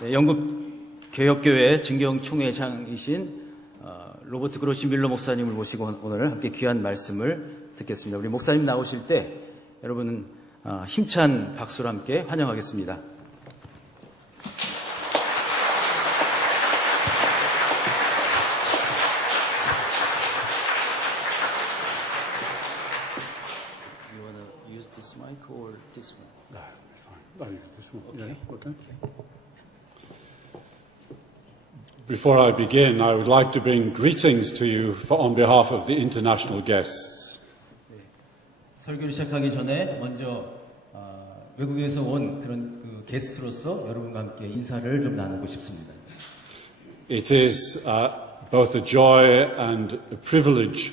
네, 영국 개혁교회 증경총회장이신 로버트 그로시 밀러 목사님을 모시고 오늘 함께 귀한 말씀을 듣겠습니다. 우리 목사님 나오실 때 여러분 힘찬 박수로 함께 환영하겠습니다. You want to use this mic or this one? No, fine. I use this one. Okay. Yeah, okay. Before I begin, I would like to bring greetings to you on behalf of the international guests. 설교를 시작하기 전에 먼저 외국에서 온 그런 게스트로서 여러분과 함께 인사를 좀 나누고 싶습니다. It is both a joy and a privilege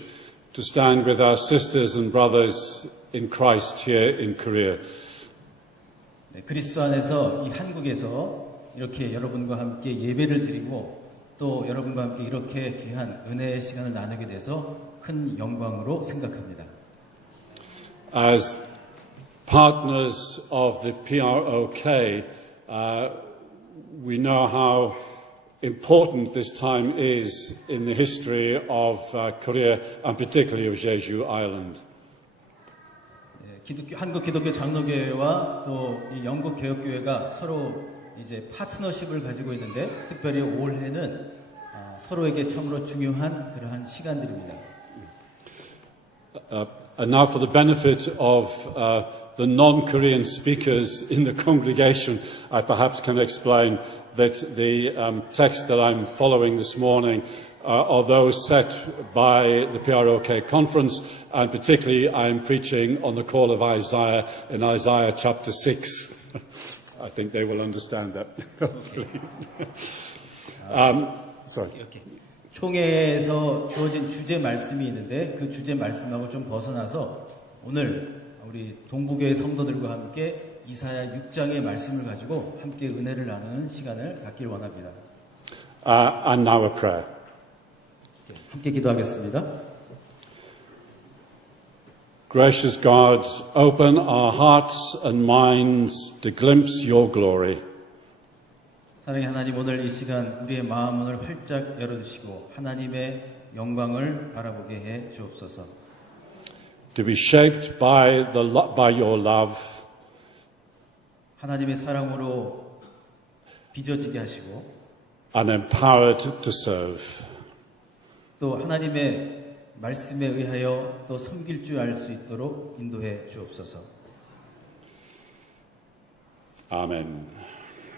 to stand with our sisters and brothers in Christ here in Korea. 네, 그리스도 안에서 이 한국에서 이렇게 여러분과 함께 예배를 드리고 또 여러분과 함께 이렇게 귀한 은혜의 시간을 나누게 돼서 큰 영광으로 생각합니다. As partners of the PROK, we know how important this time is in the history of Korea and particularly of Jeju Island. 한국 기독교 장로교회와 또 이 영국 개혁교회가 서로 이제 파트너십을 가지고 있는데 특별히 올해는 서로에게 참으로 중요한 그러한 시간들입니다. And now for the benefit of the non-Korean speakers in the congregation, I perhaps can explain that the text that I'm following this morning are those set by the PROK conference, and particularly I'm preaching on the call of Isaiah in Isaiah chapter 6. I think they will understand that. Sorry. 이렇게 총회에서 주어진 주제 말씀이 있는데 그 주제 말씀하고 좀 벗어나서 오늘 우리 동부교회 성도들과 함께 이사야 6장의 말씀을 가지고 함께 은혜를 나누는 시간을 갖길 원합니다. And now a prayer. 함께 기도하겠습니다. Gracious God, open our hearts and minds to glimpse your glory. 사랑의 하나님, 오늘 이 시간 우리의 마음을 활짝 열어주시고 하나님의 영광을 바라보게 해 주옵소서. To be shaped by your love. 하나님의 사랑으로 빚어지게 하시고 And empowered to serve. 또 하나님의 말씀에 의하여 또 섬길 줄 알 수 있도록 인도해 주옵소서. Amen.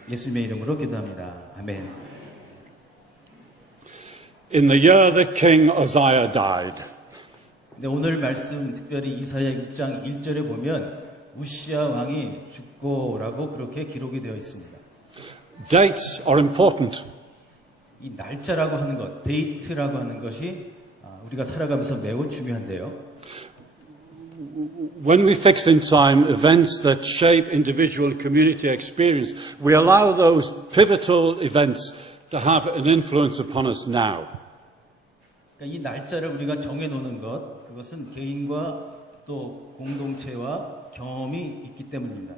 예수님의 이름으로 기도합니다. 아멘. In the year that King Uzziah died, 네, 오늘 말씀 특별히 이사야 6장 1절에 보면 우시야 왕이 죽고라고 그렇게 기록이 되어 있습니다. dates are important. 이 날짜라고 하는 것, 데이트라고 하는 것이 우리가 살아가면서 매우 중요한데요. When we fix in time events that shape individual community experience, we allow those pivotal events to have an influence upon us now. 그러니까 이 날짜를 우리가 정해놓는 것, 그것은 개인과 또 공동체와 경험이 있기 때문입니다.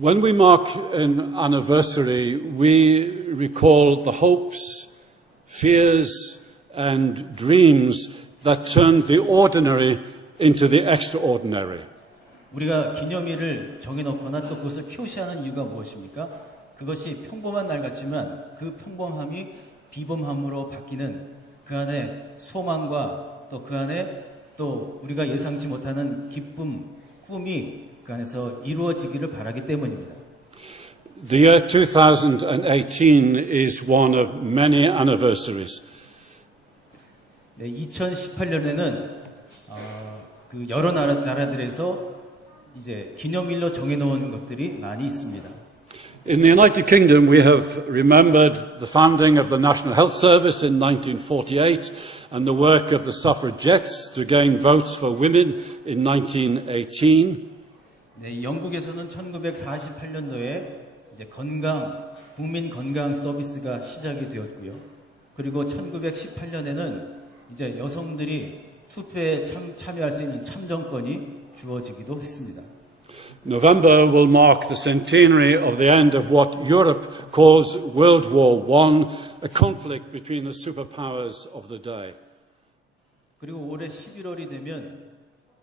When we mark an anniversary, we recall the hopes, fears, and dreams that turned the ordinary into the extraordinary. 우리가 기념일을 정해놓거나 또 그것을 표시하는 이유가 무엇입니까? 그것이 평범한 날 같지만 그 평범함이 비범함으로 바뀌는 그 안에 소망과 또 그 안에 또 우리가 예상치 못하는 기쁨, 꿈이 그 안에서 이루어지기를 바라기 때문입니다. The year 2018 is one of many anniversaries. 네, 2018년에는 그 여러 나라들에서 이제 기념일로 정해놓은 것들이 많이 있습니다. In the United Kingdom, we have remembered the founding of the National Health Service in 1948 and the work of the suffragettes to gain votes for women in 1918. 네, 영국에서는 1948년도에 이제 국민 건강 서비스가 시작이 되었고요. 그리고 1918년에는 이제 여성들이 투표에 참여할 수 있는 참정권이 주어지기도 했습니다. November will mark the centenary of the end of what Europe calls World War I, a conflict between the superpowers of the day. 그리고 올해 11월이 되면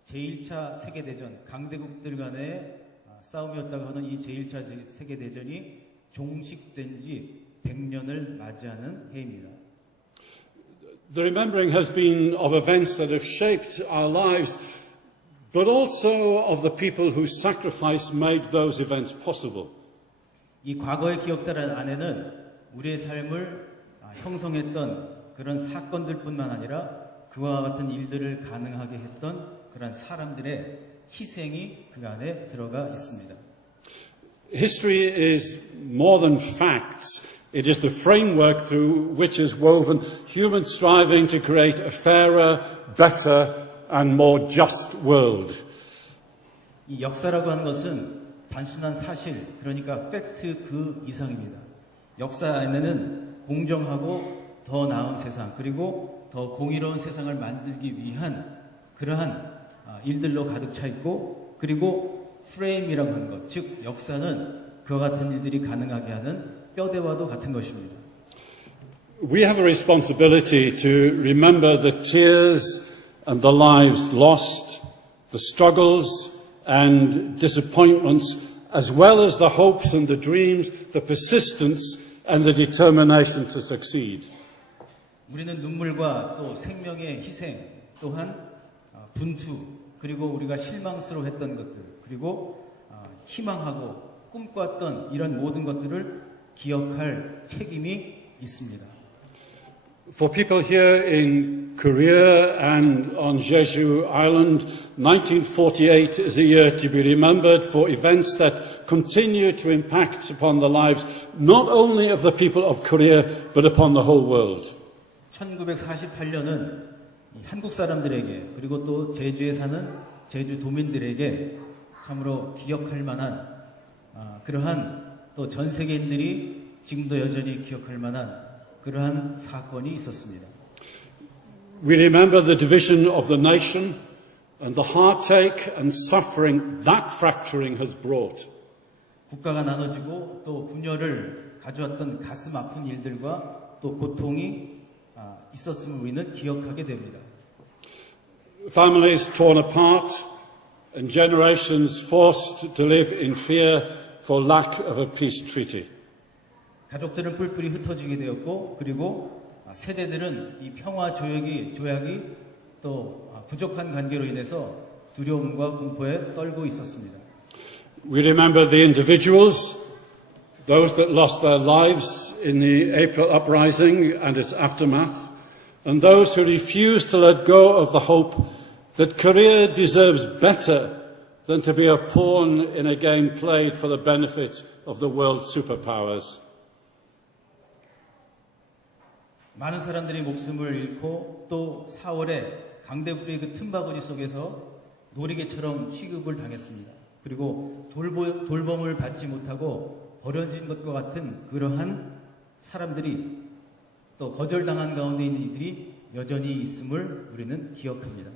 제1차 세계대전, 강대국들 간의 싸움이었다고 하는 이 제1차 세계대전이 종식된 지 100년을 맞이하는 해입니다. The remembering has been of events that have shaped our lives, but also of the people whose sacrifice made those events possible. 이 과거의 기억들 안에는 우리의 삶을 형성했던 그런 사건들뿐만 아니라 그와 같은 일들을 가능하게 했던 그런 사람들의 희생이 그 안에 들어가 있습니다. History is more than facts. It is the framework through which is woven human striving to create a fairer, better and more just world. 이 역사라고 하는 것은 단순한 사실, 그러니까 팩트 그 이상입니다. 역사 안에는 공정하고 더 나은 세상, 그리고 더 공의로운 세상을 만들기 위한 그러한 일들로 가득 차 있고, 그리고 프레임이라고 하는 것, 즉 역사는 그와 같은 일들이 가능하게 하는 뼈대와도 같은 것입니다. We have a responsibility to remember the tears and the lives lost, the struggles and disappointments, as well as the hopes and the dreams, the persistence and the determination to succeed. 우리는 눈물과 또 생명의 희생, 또한 분투, 그리고 우리가 실망스러워했던 것들, 그리고 희망하고 꿈꿨던 이런 모든 것들을 기억할 책임이 있습니다. For people here in Korea and on Jeju Island, 1948 is a year to be remembered for events that continue to impact upon the lives not only of the people of Korea but upon the whole world. 1948년은 한국 사람들에게 그리고 또 제주에 사는 제주 도민들에게 참으로 기억할 만한 그러한 또 전 세계인들이 지금도 여전히 기억할 만한 그러한 사건이 있었습니다. We remember the division of the nation and the heartache and suffering that fracturing has brought. 국가가 나눠지고 또 분열을 가져왔던 가슴 아픈 일들과 또 고통이 있었음을 우리는 기억하게 됩니다. Families torn apart and generations forced to live in fear for lack of a peace treaty. 가족들은 뿔뿔이 흩어지게 되었고, 그리고 세대들은 이 평화 조약이 또 부족한 관계로 인해서 두려움과 공포에 떨고 있었습니다. We remember the individuals, those that lost their lives in the April uprising and its aftermath, and those who refused to let go of the hope that Korea deserves better than to be a pawn in a game played for the benefit of the world superpowers. 많은 사람들이 목숨을 잃고 또 4월에 강대국의 그 틈바구니 속에서 놀이개처럼 취급을 당했습니다. 그리고 돌봄을 받지 못하고 버려진 것과 같은 그러한 사람들이 또 거절당한 가운데 있는 이들이 여전히 있음을 우리는 기억합니다.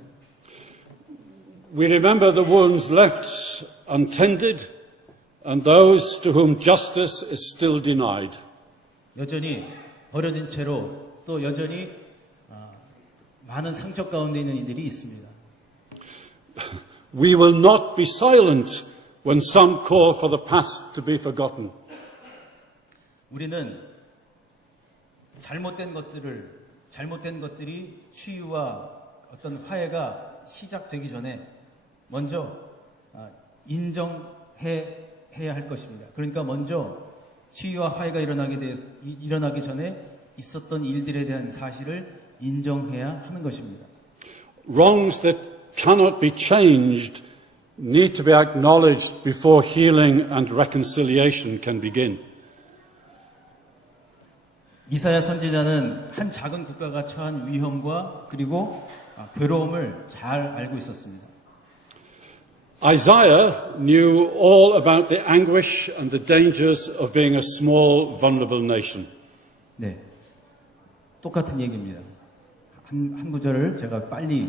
We remember the wounds left untended and those to whom justice is still denied. 여전히 버려진 채로 또 여전히 많은 상처 가운데 있는 이들이 있습니다. We will not be silent when some call for the past to be forgotten. 우리는 잘못된 것들이 치유와 어떤 화해가 시작되기 전에 먼저 인정해야 할 것입니다. 그러니까 먼저 치유와 화해가 일어나기 전에 있었던 일들에 대한 사실을 인정해야 하는 것입니다. Wrongs that cannot be changed need to be acknowledged before healing and reconciliation can begin. 이사야 선지자는 한 작은 국가가 처한 위험과 그리고 괴로움을 잘 알고 있었습니다. Isaiah knew all about the anguish and the dangers of being a small, vulnerable nation. 네, 똑같은 얘기입니다. 한 구절을 제가 빨리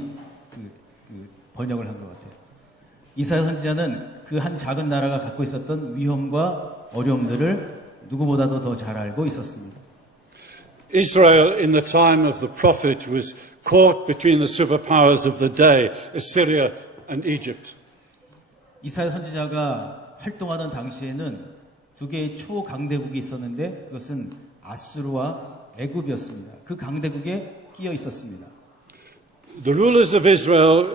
번역을 한 것 같아요. 이사야 선지자는 그 한 작은 나라가 갖고 있었던 위험과 어려움들을 누구보다도 더 잘 알고 있었습니다. Israel in the time of the prophet was caught between the superpowers of the day, Assyria and Egypt. 이사야 선지자가 활동하던 당시에는 두 개의 초강대국이 있었는데 그것은 아수르와 애굽이었습니다. 그 강대국에 끼어 있었습니다. The rulers of Israel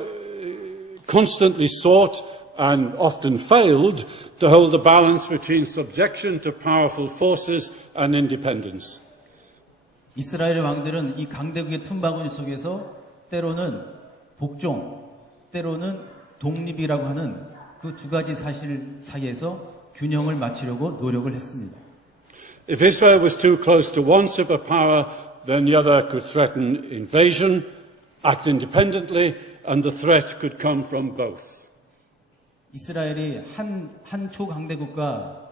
constantly sought and often failed to hold the balance between subjection to powerful forces and independence. 이스라엘 왕들은 이 강대국의 틈바구니 속에서 때로는 복종, 때로는 독립이라고 하는 그 두 가지 사실 사이에서 균형을 맞추려고 노력을 했습니다. If Israel was too close to one superpower, then the other could threaten invasion, act independently, and the threat could come from both. 이스라엘이 한 초강대국과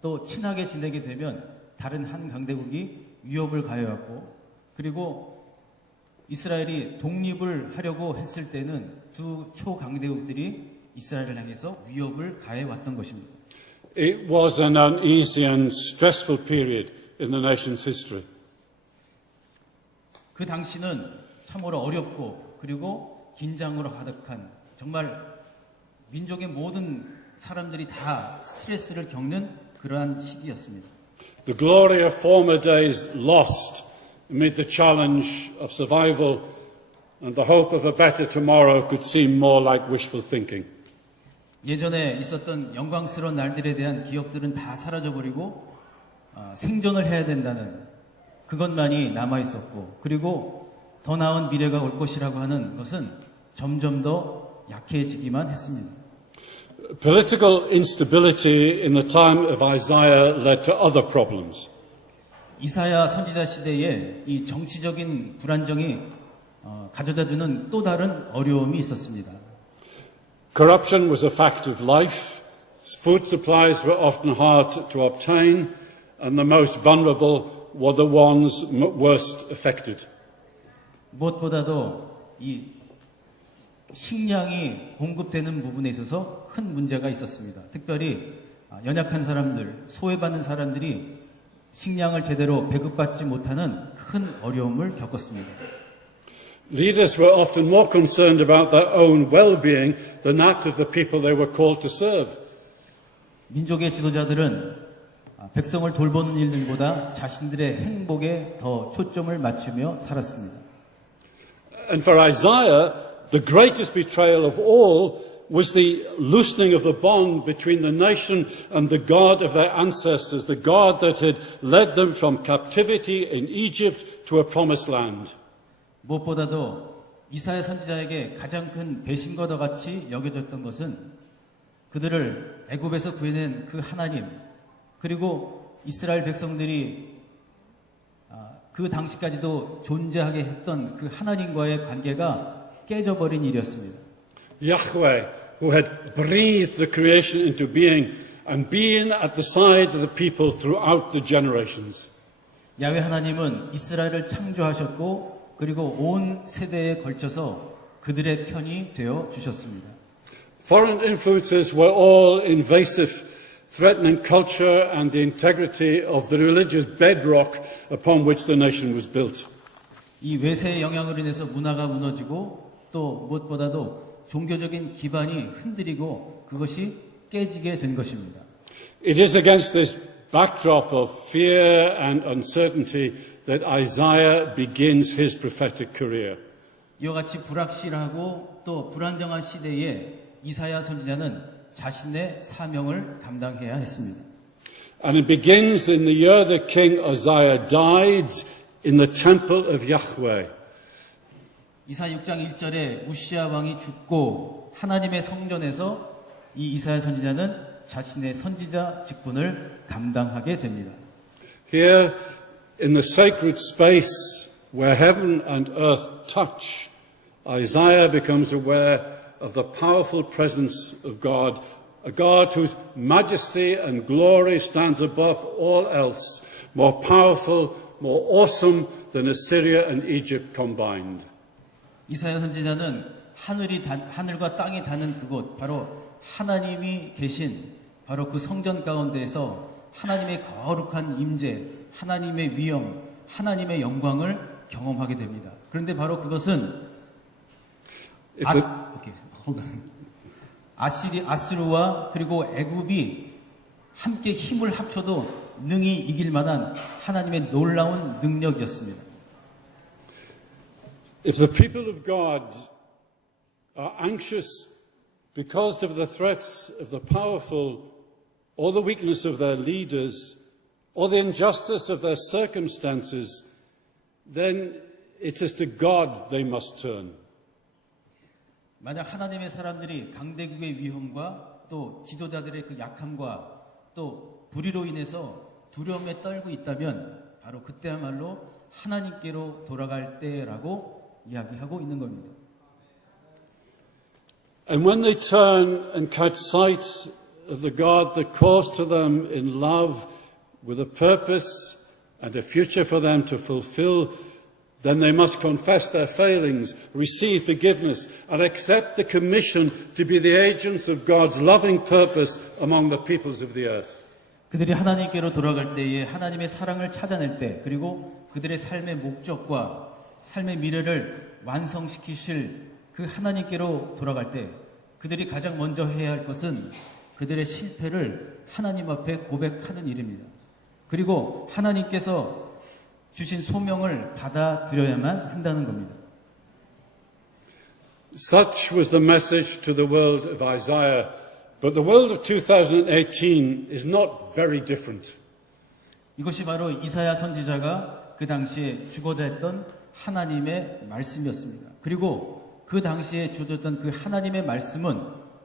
또 친하게 지내게 되면 다른 한 강대국이 위협을 가해왔고, 그리고 이스라엘이 독립을 하려고 했을 때는 두 초강대국들이 이스라엘을 향해서 위협을 가해왔던 것입니다. It was an uneasy and stressful period in the nation's history. 그 당시는 참으로 어렵고 그리고 긴장으로 가득한 정말 민족의 모든 사람들이 다 스트레스를 겪는 그러한 시기였습니다. The glory of former days lost amid the challenge of survival, and the hope of a better tomorrow could seem more like wishful thinking. 예전에 있었던 영광스러운 날들에 대한 기억들은 다 사라져버리고 생존을 해야 된다는 그것만이 남아있었고, 그리고 더 나은 미래가 올 것이라고 하는 것은 점점 더 약해지기만 했습니다. Political instability in the time of Isaiah led to other problems. 이사야 선지자 시대에 이 정치적인 불안정이 가져다주는 또 다른 어려움이 있었습니다. Corruption was a fact of life. Food supplies were often hard to obtain, and the most vulnerable were the ones worst affected. 무엇보다도 이 식량이 공급되는 부분에 있어서 큰 문제가 있었습니다. 특별히 연약한 사람들, 소외받는 사람들이 식량을 제대로 배급받지 못하는 큰 어려움을 겪었습니다. Leaders were often more concerned about their own well-being than that of the people they were called to serve. 민족의 지도자들은 백성을 돌보는 일들보다 자신들의 행복에 더 초점을 맞추며 살았습니다. And for Isaiah, the greatest betrayal of all was the loosening of the bond between the nation and the God of their ancestors, the God that had led them from captivity in Egypt to a promised land. 무엇보다도 이사야 선지자에게 가장 큰 배신과도 같이 여겨졌던 것은 그들을 애굽에서 구해낸 그 하나님, 그리고 이스라엘 백성들이 그 당시까지도 존재하게 했던 그 하나님과의 관계가 깨져버린 일이었습니다. Yahweh, who had breathed the creation into being and been at the side of the people throughout the generations. 야훼 하나님은 이스라엘을 창조하셨고 그리고 온 세대에 걸쳐서 그들의 편이 되어 주셨습니다. Foreign influences were all invasive, threatening culture and the integrity of the religious bedrock upon which the nation was built. 이 외세의 영향으로 인해서 문화가 무너지고 또 무엇보다도 종교적인 기반이 흔들리고 그것이 깨지게 된 것입니다. It is against this backdrop of fear and uncertainty that Isaiah begins his prophetic career. 이와 같이 불확실하고 또 불안정한 시대에 이사야 선지자는 자신의 사명을 감당해야 했습니다. And it begins in the year that King Uzziah died in the temple of Yahweh. 이사야 6장 1절에 우시야 왕이 죽고 하나님의 성전에서 이 이사야 선지자는 자신의 선지자 직분을 감당하게 됩니다. Here in the sacred space where heaven and earth touch, Isaiah becomes aware of the powerful presence of God, a God whose majesty and glory stands above all else, more powerful, more awesome than Assyria and Egypt combined. 이사야 선지자는 하늘과 땅이 닿는 그곳, 바로 하나님이 계신 바로 그 성전 가운데에서 하나님의 거룩한 임재, 하나님의 위엄, 하나님의 영광을 경험하게 됩니다. 그런데 바로 그것은 아수르와 그리고 애굽이 함께 힘을 합쳐도 능히 이길 만한 하나님의 놀라운 능력이었습니다. If the people of God are anxious because of the threats of the powerful, or the weakness of their leaders, or the injustice of their circumstances, then it is to God they must turn. 만약 하나님의 사람들이 강대국의 위험과 또 지도자들의 그 약함과 또 불의로 인해서 두려움에 떨고 있다면 바로 그때야말로 하나님께로 돌아갈 때라고 이야기하고 있는 겁니다. And when they turn and catch sight of the God that calls to them in love with a purpose and a future for them to fulfill, then they must confess their failings, receive forgiveness, and accept the commission to be the agents of God's loving purpose among the peoples of the earth. 그들이 하나님께로 돌아갈 때에 하나님의 사랑을 찾아낼 때 그리고 그들의 삶의 목적과 삶의 미래를 완성시키실 그 하나님께로 돌아갈 때 그들이 가장 먼저 해야 할 것은 그들의 실패를 하나님 앞에 고백하는 일입니다. 그리고 하나님께서 주신 소명을 받아들여야만 한다는 겁니다. Such was the message to the world of Isaiah, but the world of 2018 is not very different. 이것이 바로 이사야 선지자가 그 당시에 주고자 했던 하나님의 말씀이었습니다. 그리고 그 당시에 주셨던 그 하나님의 말씀은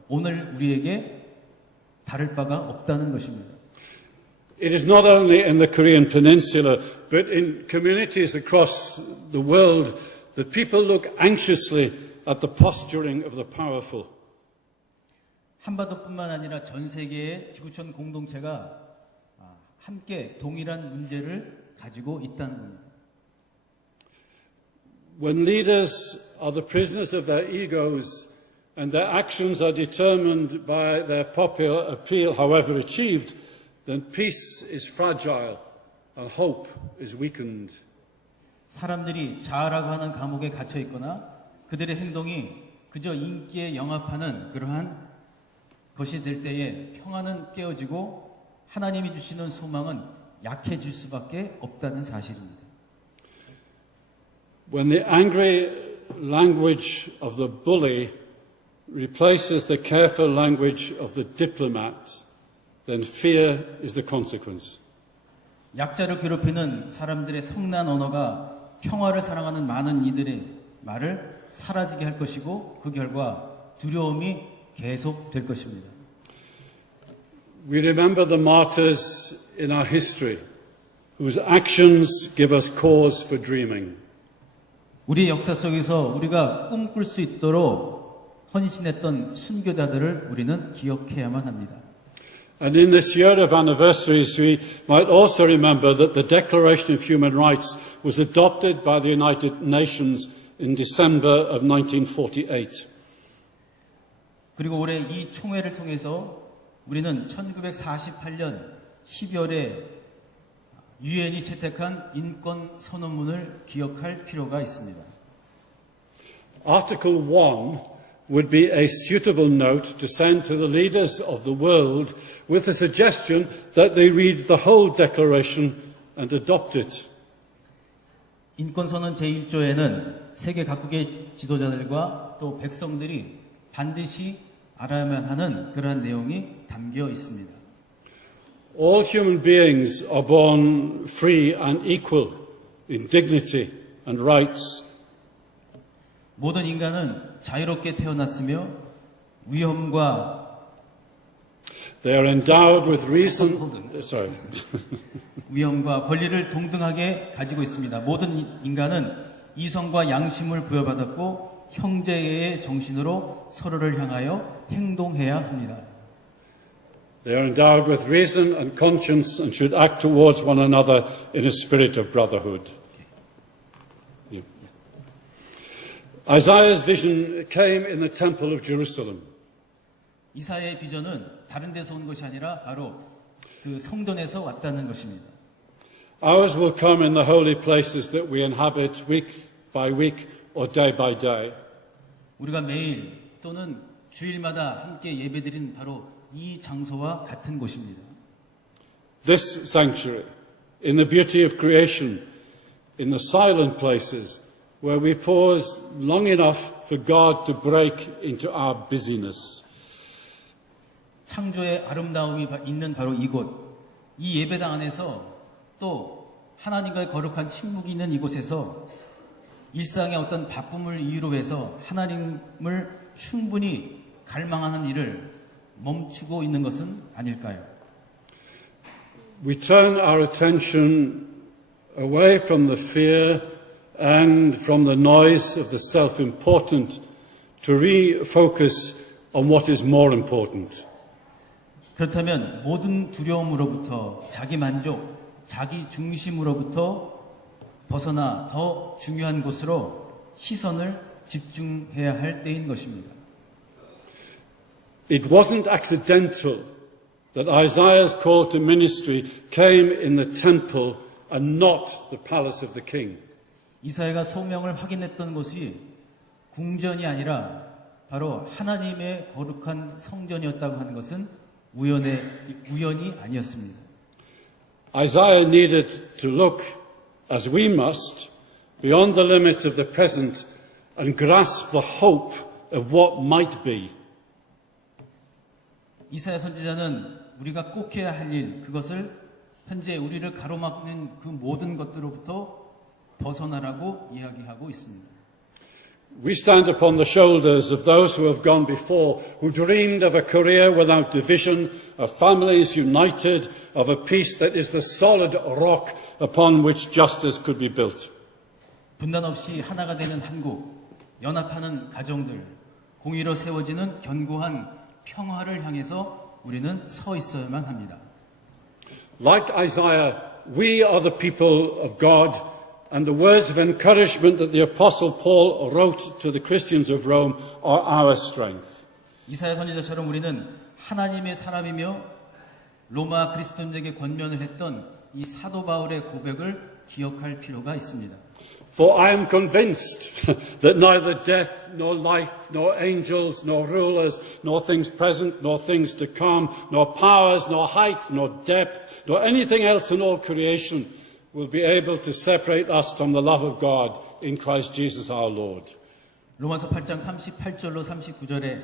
오늘 우리에게 다를 바가 없다는 것입니다. It is not only in the Korean Peninsula, but in communities across the world that people look anxiously at the posturing of the powerful. 한반도뿐만 아니라 전 세계의 지구촌 공동체가 함께 동일한 문제를 가지고 있다는 겁니다. When leaders are the prisoners of their egos and their actions are determined by their popular appeal, however achieved, then peace is fragile and hope is weakened. 사람들이 자아라고 하는 감옥에 갇혀 있거나 그들의 행동이 그저 인기에 영합하는 그러한 것이 될 때에 평화는 깨어지고 하나님이 주시는 소망은 약해질 수밖에 없다는 사실입니다. When the angry language of the bully replaces the careful language of the diplomat, then fear is the consequence. 약자를 괴롭히는 사람들의 성난 언어가 평화를 사랑하는 많은 이들의 말을 사라지게 할 것이고 그 결과 두려움이 계속될 것입니다. We remember the martyrs in our history whose actions give us cause for dreaming. 우리의 역사 속에서 우리가 꿈꿀 수 있도록 헌신했던 순교자들을 우리는 기억해야만 합니다. And in this year of anniversaries, we might also remember that the Declaration of Human Rights was adopted by the United Nations in December of 1948. 그리고 올해 이 총회를 통해서 우리는 1948년 12월에 유엔이 채택한 인권 선언문을 기억할 필요가 있습니다. Article 1 would be a suitable note to send to the leaders of the world with a suggestion that they read the whole declaration and adopt it. 인권선언 제1조에는 세계 각국의 지도자들과 또 백성들이 반드시 알아야만 하는 그러한 내용이 담겨 있습니다. All human beings are born free and equal in dignity and rights. 모든 인간은 자유롭게 태어났으며 위험과 They are endowed with reason. Sorry. 위험과 권리를 동등하게 가지고 있습니다. 모든 인간은 이성과 양심을 부여받았고 형제의 정신으로 서로를 향하여 행동해야 합니다. They are endowed with reason and conscience and should act towards one another in a spirit of brotherhood. Yeah. Isaiah's vision came in the Temple of Jerusalem. 이사야의 비전은 다른 데서 온 것이 아니라 바로 그 성전에서 왔다는 것입니다. Ours will come in the holy places that we inhabit week by week or day by day. 우리가 매일 또는 주일마다 함께 예배드린 바로 이 장소와 같은 곳입니다. This sanctuary, in the beauty of creation, in the silent places where we pause long enough for God to break into our busyness. 창조의 아름다움이 있는 바로 이곳, 이 예배당 안에서 또 하나님과의 거룩한 침묵이 있는 이곳에서 일상의 어떤 바쁨을 이유로 해서 하나님을 충분히 갈망하는 일을 멈추고 있는 것은 아닐까요? We turn our attention away from the fear and from the noise of the self-important to refocus on what is more important. 그렇다면 모든 두려움으로부터 자기 만족, 자기 중심으로부터 벗어나 더 중요한 곳으로 시선을 집중해야 할 때인 것입니다. It wasn't accidental that Isaiah's call to ministry came in the temple and not the palace of the king. 이사야가 소명을 확인했던 곳이 궁전이 아니라 바로 하나님의 거룩한 성전이었다고 하는 것은 우연이 아니었습니다. Isaiah needed to look, as we must, beyond the limits of the present and grasp the hope of what might be. 이사야 선지자는 우리가 꼭 해야 할 일, 그것을 현재 우리를 가로막는 그 모든 것들로부터 벗어나라고 이야기하고 있습니다. We stand upon the shoulders of those who have gone before, who dreamed of a career without division, of families united, of a peace that is the solid rock upon which justice could be built. 분단 없이 하나가 되는 한국, 연합하는 가정들, 공의로 세워지는 견고한 평화를 향해서 우리는 서 있어야만 합니다. Like Isaiah, we are the people of God, and the words of encouragement that the Apostle Paul wrote to the Christians of Rome are our strength. 이사야 선지자처럼 우리는 하나님의 사람이며 로마 그리스도인에게 권면을 했던 이 사도 바울의 고백을 기억할 필요가 있습니다. For I am convinced that neither death, nor life, nor angels, nor rulers, nor things present, nor things to come, nor powers, nor height, nor depth, nor anything else in all creation will be able to separate us from the love of God in Christ Jesus our Lord. 로마서 8장 38절로 39절에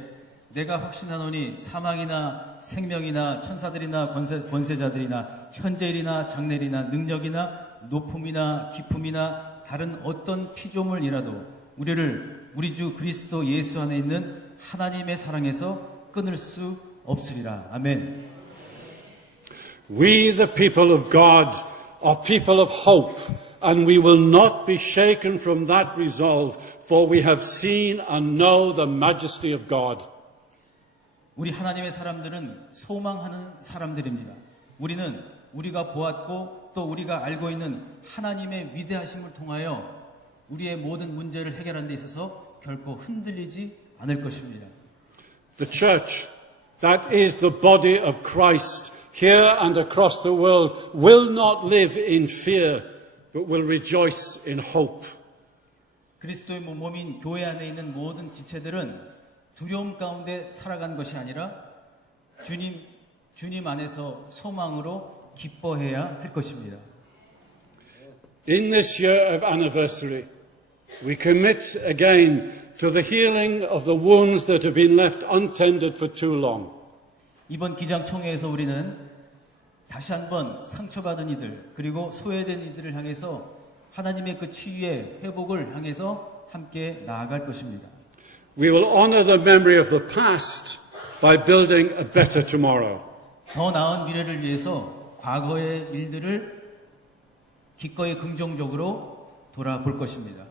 내가 확신하노니 사망이나 생명이나 천사들이나 권세자들이나 현재일이나 장래일이나 능력이나 높음이나 깊음이나 다른 어떤 피조물이라도 우리를 우리 주 그리스도 예수 안에 있는 하나님의 사랑에서 끊을 수 없으리라. 아멘. We, the people of God, are people of hope, and we will not be shaken from that resolve, for we have seen and know the majesty of God. 우리 하나님의 사람들은 소망하는 사람들입니다. 우리는 우리가 보았고 또 우리가 알고 있는 하나님의 위대하심을 통하여 우리의 모든 문제를 해결하는 데 있어서 결코 흔들리지 않을 것입니다. The church, that is the body of Christ, here and across the world, will not live in fear, but will rejoice in hope. 그리스도의 몸인 교회 안에 있는 모든 지체들은 두려움 가운데 살아간 것이 아니라 주님 안에서 소망으로 기뻐해야 할 것입니다. In this year of anniversary, we commit again to the healing of the wounds that have been left untended for too long. 이번 기장총회에서 우리는 다시 한번 상처받은 이들 그리고 소외된 이들을 향해서 하나님의 그 치유의 회복을 향해서 함께 나아갈 것입니다. We will honor the memory of the past by building a better tomorrow. 더 나은 미래를 위해서 과거의 일들을 기꺼이 긍정적으로 돌아볼 것입니다.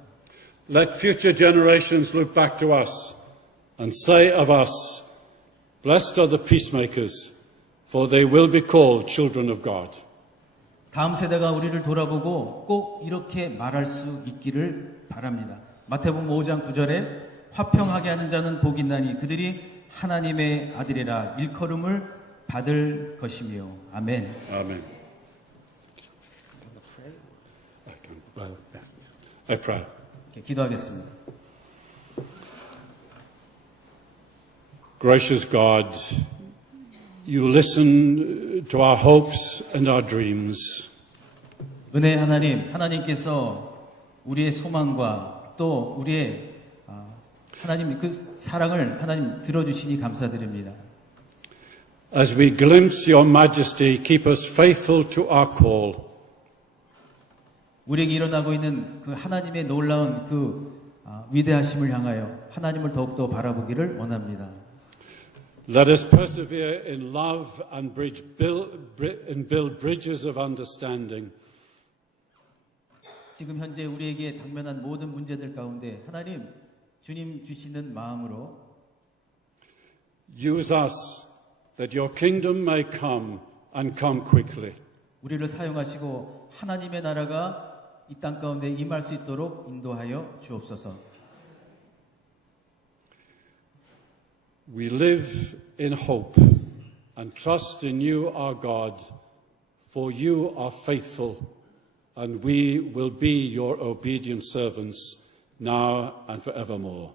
Let future generations look back to us and say of us, blessed are the peacemakers, for they will be called children of God. 다음 세대가 우리를 돌아보고 꼭 이렇게 말할 수 있기를 바랍니다. 마태복음 5장 9절에 화평하게 하는 자는 복이 있나니 그들이 하나님의 아들이라 일컬음을 받을 것이며. 아멘. Amen. I pray. 기도하겠습니다. Gracious God, you listen to our hopes and our dreams. 은혜 하나님, 하나님께서 우리의 소망과 또 우리의 하나님 그 사랑을 하나님 들어주시니 감사드립니다. As we glimpse your majesty, keep us faithful to our call. 우리에게 일어나고 있는 그 하나님의 놀라운 그 위대하심을 향하여 하나님을 더욱더 바라보기를 원합니다. Let us persevere in love and build bridges of understanding. 지금 현재 우리에게 당면한 모든 문제들 가운데 하나님 주님 주시는 마음으로 Use us that your kingdom may come and come quickly. 우리를 사용하시고 하나님의 나라가 이 땅 가운데 임할 수 있도록 인도하여 주옵소서. We live in hope and trust in you, our God, for you are faithful, and we will be your obedient servants now and forevermore.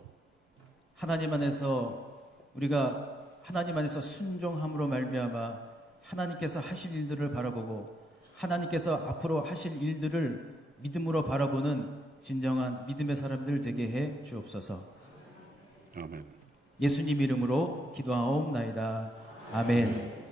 하나님 안에서 우리가 하나님 안에서 순종함으로 말미암아 하나님께서 하실 일들을 바라보고 하나님께서 앞으로 하실 일들을 믿음으로 바라보는 진정한 믿음의 사람들 되게 해 주옵소서. Amen. 예수님 이름으로 기도하옵나이다. 아멘.